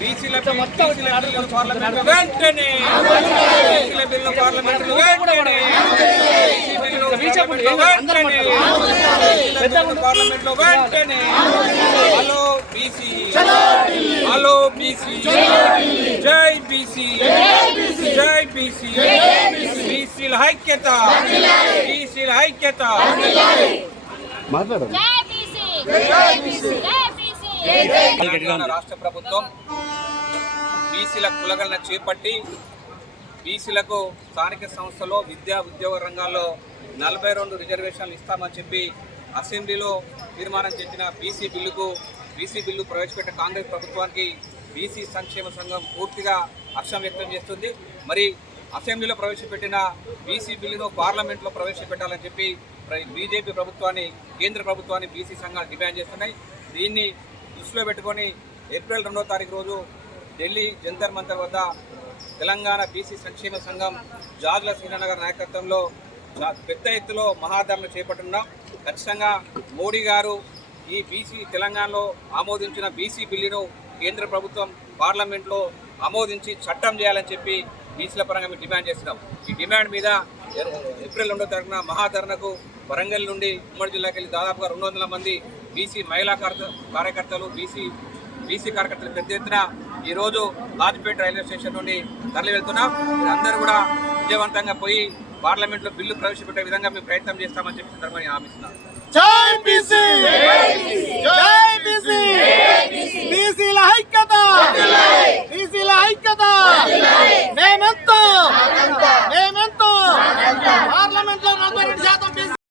బీసీల bill parliament వెంటనే బీసీల బిల్లు పార్లమెంట్ వెంటనే పార్లమెంట్ లో వెంటనే హలో బీసీ హలో బీసీ జై బీసీ జై బీసీ బీసీల ఐక్యత బీసీల ఐక్యత మాట్లాడండి. రాష్ట్ర ప్రభుత్వం బీసీల కులగణన చేపట్టి బీసీలకు స్థానిక సంస్థలో విద్యా ఉద్యోగ రంగాల్లో 42 రిజర్వేషన్లు ఇస్తామని చెప్పి అసెంబ్లీలో తీర్మానం చేసిన బీసీ బిల్లు ప్రవేశపెట్టిన కాంగ్రెస్ ప్రభుత్వానికి బీసీ సంక్షేమ సంఘం పూర్తిగా హర్షం వ్యక్తం చేస్తుంది. మరి అసెంబ్లీలో ప్రవేశపెట్టిన బీసీ బిల్లును పార్లమెంట్లో ప్రవేశపెట్టాలని చెప్పి బీజేపీ ప్రభుత్వాన్ని కేంద్ర ప్రభుత్వాన్ని బీసీ సంఘాలు డిమాండ్ చేస్తున్నాయి. దీన్ని దృష్టిలో పెట్టుకొని ఏప్రిల్ 2వ తారీఖు రోజు ఢిల్లీ జంతర్ మంతర్ వద్ద తెలంగాణ బీసీ సంక్షేమ సంఘం జార్ల శ్రీనగర్ నాయకత్వంలో పెద్ద ఎత్తులో మహాధరణ చేపట్టున్నాం. ఖచ్చితంగా మోడీ గారు ఈ తెలంగాణలో ఆమోదించిన బీసీ బిల్లును కేంద్ర ప్రభుత్వం పార్లమెంట్లో ఆమోదించి చట్టం చేయాలని చెప్పి బీసీల పరంగా మేము డిమాండ్ చేస్తున్నాం. ఈ డిమాండ్ మీద ఏప్రిల్ 2వ తారీఖున మహాధరణకు వరంగల్ నుండి ఉమ్మడి జిల్లాకి వెళ్ళి దాదాపుగా 200 మంది బీసీ మహిళా కార్యకర్తలు బీసీ కార్యకర్తలు పెద్ద ఎత్తున ఈరోజు లాజ్పేట్ రైల్వే స్టేషన్ నుండి తరలి వెళ్తున్నాం. అందరూ కూడా విజయవంతంగా పోయి పార్లమెంట్లో బిల్లు ప్రవేశపెట్టే విధంగా మేము ప్రయత్నం చేస్తామని చెప్పి సందర్భంగా హామీస్తున్నాం. జై బీసీ జై బీసీ బీసీల ఐక్యత